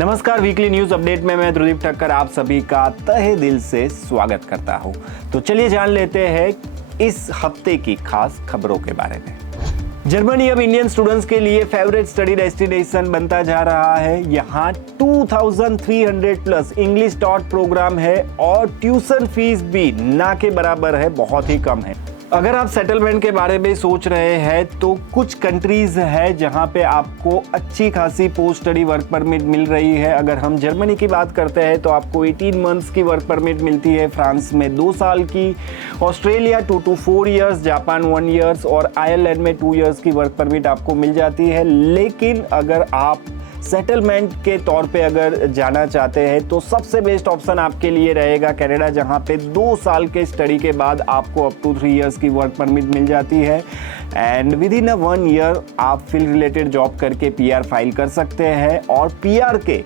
नमस्कार, weekly news update में मैं ध्रुदीप ठक्कर आप सभी का तहे दिल से स्वागत करता हूं। तो चलिए जान लेते हैं इस हफ्ते की खास खबरों के बारे में। जर्मनी अब इंडियन स्टूडेंट्स के लिए फेवरेट स्टडी डेस्टिनेशन बनता जा रहा है। यहाँ 2300 प्लस इंग्लिश टॉट प्रोग्राम है और ट्यूशन फीस भी ना के बराबर है, बहुत ही कम है। अगर आप सेटलमेंट के बारे में सोच रहे हैं तो कुछ कंट्रीज है जहां पे आपको अच्छी खासी पोस्ट स्टडी वर्क परमिट मिल रही है। अगर हम जर्मनी की बात करते हैं तो आपको 18 मंथ्स की वर्क परमिट मिलती है, फ्रांस में 2 साल की, Australia 2 to 4 years, Japan 1 years और आयरलैंड में 2 इयर्स की वर्क परमिट आपको मिल जाती है। लेकिन अगर आप सेटलमेंट के तौर पे अगर जाना चाहते हैं तो सबसे बेस्ट ऑप्शन आपके लिए रहेगा कनाडा, जहां पे 2 साल के स्टडी के बाद आपको अप टू 3 इयर्स की वर्क परमिट मिल जाती है एंड विद इन 1 ईयर आप फील्ड रिलेटेड जॉब करके पीआर फाइल कर सकते हैं और पीआर के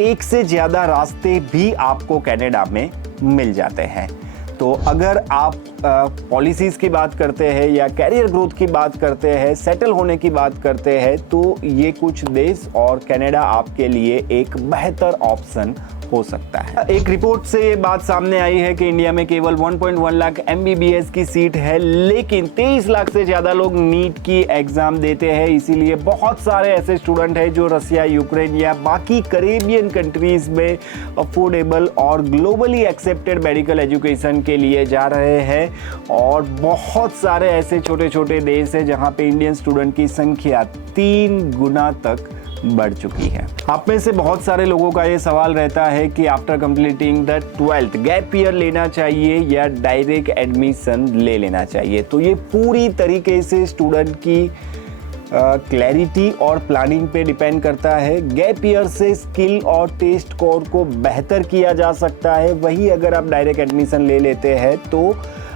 एक से ज़्यादा रास्ते भी आपको कनाडा में मिल जाते हैं। तो अगर आप पॉलिसीज़ की बात करते हैं या कैरियर ग्रोथ की बात करते हैं, सेटल होने की बात करते हैं, तो ये कुछ देश और कनाडा आपके लिए एक बेहतर ऑप्शन हो सकता है। एक रिपोर्ट से ये बात सामने आई है कि इंडिया में केवल 1.1 लाख MBBS की सीट है, लेकिन 23 लाख से ज़्यादा लोग नीट की एग्ज़ाम देते हैं। इसीलिए बहुत सारे ऐसे स्टूडेंट हैं जो रसिया, यूक्रेन या बाकी करेबियन कंट्रीज़ में अफोर्डेबल और ग्लोबली एक्सेप्टेड मेडिकल एजुकेशन के लिए जा रहे हैं और बहुत सारे ऐसे छोटे छोटे देश हैं जहाँ पे इंडियन स्टूडेंट की संख्या 3 गुना तक बढ़ चुकी है। आप में से बहुत सारे लोगों का ये सवाल रहता है कि after completing the 12th gap year लेना चाहिए या डायरेक्ट एडमिशन ले लेना चाहिए। तो ये पूरी तरीके से स्टूडेंट की क्लैरिटी और प्लानिंग पे डिपेंड करता है। गैप ईयर से स्किल और टेस्ट स्कोर को बेहतर किया जा सकता है, वही अगर आप डायरेक्ट एडमिशन ले लेते हैं तो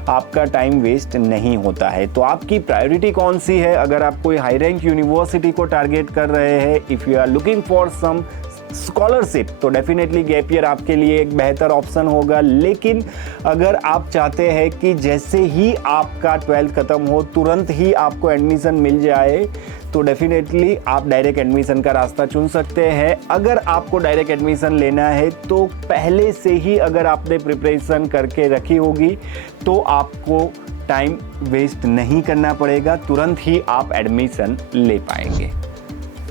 आपका टाइम वेस्ट नहीं होता है। तो आपकी प्रायोरिटी कौन सी है? अगर आप कोई हाई रैंक यूनिवर्सिटी को टारगेट कर रहे हैं, if you are looking for some scholarship, तो डेफिनेटली गैप ईयर आपके लिए एक बेहतर ऑप्शन होगा। लेकिन अगर आप चाहते हैं कि जैसे ही आपका 12th खत्म हो तुरंत ही आपको एडमिशन मिल जाए, तो डेफिनेटली आप डायरेक्ट एडमिशन का रास्ता चुन सकते हैं। अगर आपको डायरेक्ट एडमिशन लेना है तो पहले से ही अगर आपने प्रिपरेशन करके रखी होगी तो आपको टाइम वेस्ट नहीं करना पड़ेगा, तुरंत ही आप एडमिशन ले पाएंगे।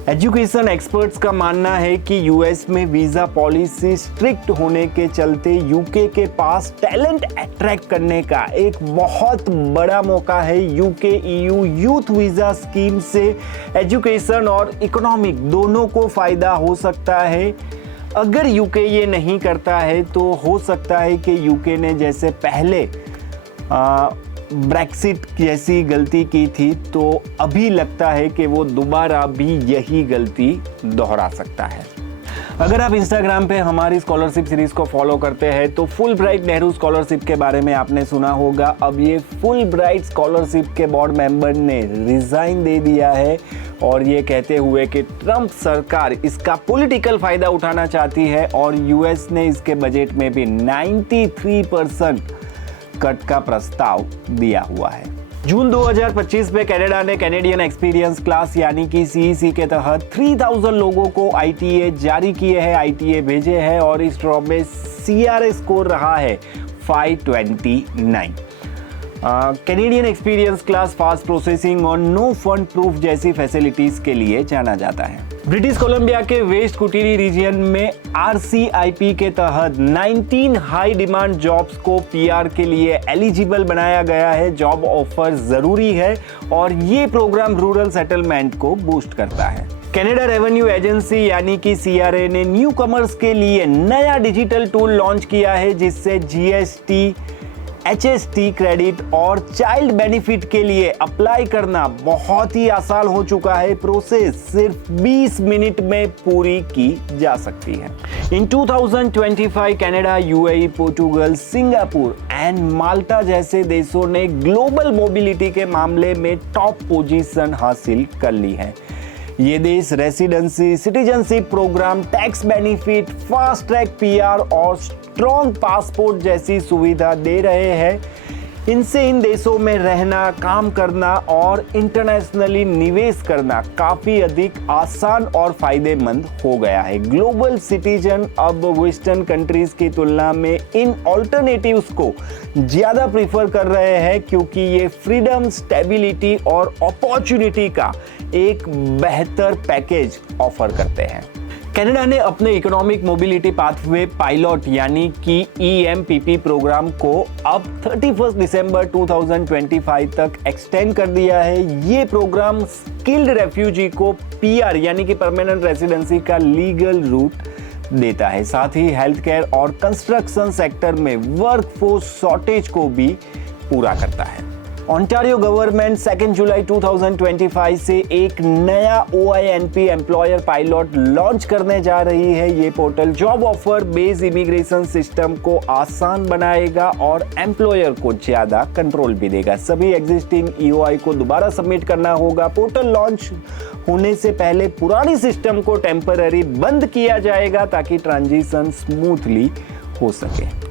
एजुकेशन एक्सपर्ट्स का मानना है कि यूएस में वीज़ा पॉलिसी स्ट्रिक्ट होने के चलते यूके के पास टैलेंट अट्रैक्ट करने का एक बहुत बड़ा मौका है। UK EU youth visa scheme से एजुकेशन और इकोनॉमिक दोनों को फ़ायदा हो सकता है। अगर यूके ये नहीं करता है तो हो सकता है कि यूके ने जैसे पहले ब्रेक्सिट जैसी गलती की थी, तो अभी लगता है कि वो दोबारा भी यही गलती दोहरा सकता है। अगर आप इंस्टाग्राम पे हमारी स्कॉलरशिप सीरीज को फॉलो करते हैं तो फुल ब्राइट नेहरू स्कॉलरशिप के बारे में आपने सुना होगा। अब ये फुल ब्राइट स्कॉलरशिप के बोर्ड मेंबर ने रिजाइन दे दिया है और ये कहते हुए कि ट्रंप सरकार इसका पॉलिटिकल फायदा उठाना चाहती है और यूएस ने इसके बजट में भी 93% कट का प्रस्ताव दिया हुआ है। जून 2025 में कनाडा ने कैनेडियन एक्सपीरियंस क्लास यानी कि CEC के तहत 3000 लोगों को ITA जारी किए हैं, ITA भेजे हैं और इस ड्रॉप में CRA स्कोर रहा है 529। Canadian experience class fast processing और नो फंड प्रूफ जैसी फैसिलिटीज के लिए जाना जाता है। ब्रिटिश कोलंबिया के वेस्ट कुटीरी रीजन में RCIP के तहत 19 हाई डिमांड जॉब्स को PR के लिए एलिजिबल बनाया गया है। जॉब ऑफर जरूरी है और ये प्रोग्राम रूरल सेटलमेंट को बूस्ट करता है। कनाडा रेवेन्यू एजेंसी यानी कि CRA ने न्यू कमर्स के लिए नया डिजिटल टूल लॉन्च किया है जिससे GST, HST क्रेडिट और चाइल्ड बेनिफिट के लिए अप्लाई करना बहुत ही आसान हो चुका है। प्रोसेस सिर्फ 20 मिनट में पूरी की जा सकती है। In 2025 Canada, UAE, Portugal, Singapore and Malta जैसे देशों ने ग्लोबल मोबिलिटी के मामले में टॉप पोजीशन हासिल कर ली है। ये देश residency, citizenship program, tax benefit, fast track PR और स्ट्रॉन्ग पासपोर्ट जैसी सुविधा दे रहे हैं। इनसे इन देशों में रहना, काम करना और इंटरनेशनली निवेश करना काफी अधिक आसान और फायदेमंद हो गया है। ग्लोबल सिटीजन अब वेस्टर्न कंट्रीज की तुलना में इन ऑल्टरनेटिव्स को ज्यादा प्रीफर कर रहे हैं, क्योंकि ये फ्रीडम, स्टेबिलिटी और अपॉर्चुनिटी का एक बेहतर पैकेज ऑफर करते हैं। कनाडा ने अपने इकोनॉमिक मोबिलिटी पाथवे पायलट यानी कि EMPP प्रोग्राम को अब 31 दिसंबर 2025 तक एक्सटेंड कर दिया है। ये प्रोग्राम स्किल्ड रेफ्यूजी को PR यानी कि परमानेंट रेसिडेंसी का लीगल रूट देता है। साथ ही हेल्थ केयर और कंस्ट्रक्शन सेक्टर में वर्कफोर्स शॉर्टेज को भी पूरा करता है। ओंटारियो गवर्नमेंट 2 जुलाई 2025 से एक नया OINP एम्प्लॉयर पायलट लॉन्च करने जा रही है। ये portal job offer based immigration system को आसान बनाएगा और एम्प्लॉयर को ज्यादा कंट्रोल भी देगा। सभी एग्जिस्टिंग EOI को दोबारा सबमिट करना होगा। पोर्टल लॉन्च होने से पहले पुरानी सिस्टम को टेम्पररी बंद किया जाएगा ताकि ट्रांजिशन स्मूथली हो सके।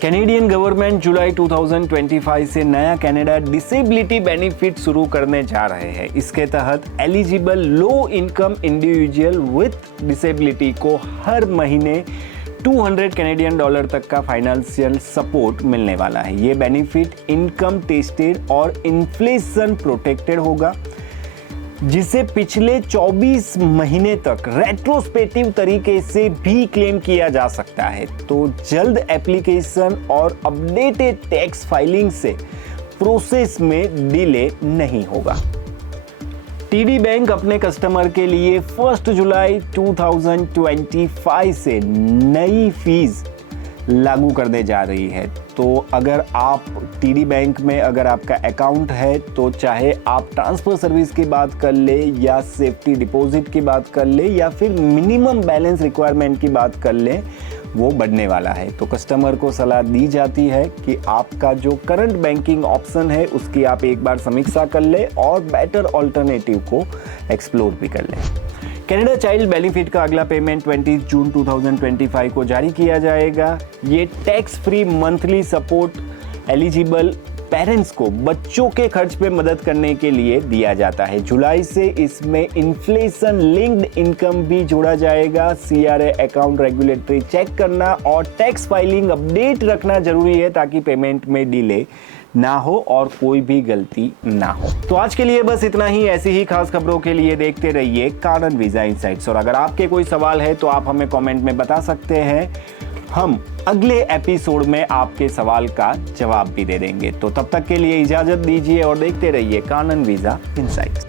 कैनेडियन गवर्नमेंट जुलाई 2025 से नया कनाडा डिसेबिलिटी बेनिफिट शुरू करने जा रहे हैं। इसके तहत eligible low income individual with disability को हर महीने $200 कैनेडियन तक का फाइनेंशियल सपोर्ट मिलने वाला है। ये बेनिफिट इनकम टेस्टेड और इन्फ्लेशन प्रोटेक्टेड होगा, जिसे पिछले 24 महीने तक रेट्रोस्पेक्टिव तरीके से भी क्लेम किया जा सकता है। तो जल्द एप्लीकेशन और अपडेटेड टैक्स फाइलिंग से प्रोसेस में डिले नहीं होगा। TD बैंक अपने कस्टमर के लिए 1 जुलाई 2025 से नई फीस लागू करने जा रही है। तो अगर आप TD बैंक में अगर आपका अकाउंट है, तो चाहे आप ट्रांसफर सर्विस की बात कर ले या सेफ्टी डिपॉजिट की बात कर ले या फिर मिनिमम बैलेंस रिक्वायरमेंट की बात कर ले, वो बढ़ने वाला है। तो कस्टमर को सलाह दी जाती है कि आपका जो करंट बैंकिंग ऑप्शन है उसकी आप एक बार समीक्षा कर ले और बेटर ऑल्टरनेटिव को एक्सप्लोर भी कर ले। कनाडा चाइल्ड बेनिफिट का अगला पेमेंट 20 जून 2025 को जारी किया जाएगा। ये tax free monthly support eligible parents को बच्चों के खर्च पे मदद करने के लिए दिया जाता है। जुलाई से इसमें इन्फ्लेशन लिंक्ड इनकम भी जोड़ा जाएगा। CRA अकाउंट रेगुलेटरी चेक करना और टैक्स फाइलिंग अपडेट रखना जरूरी है ताकि पेमेंट में डिले ना हो और कोई भी गलती ना हो। तो आज के लिए बस इतना ही। ऐसी ही खास खबरों के लिए देखते रहिए कानन वीजा इनसाइट्स। और अगर आपके कोई सवाल है तो आप हमें कमेंट में बता सकते हैं, हम अगले एपिसोड में आपके सवाल का जवाब भी दे देंगे। तो तब तक के लिए इजाजत दीजिए और देखते रहिए कानन वीजा इनसाइट्स।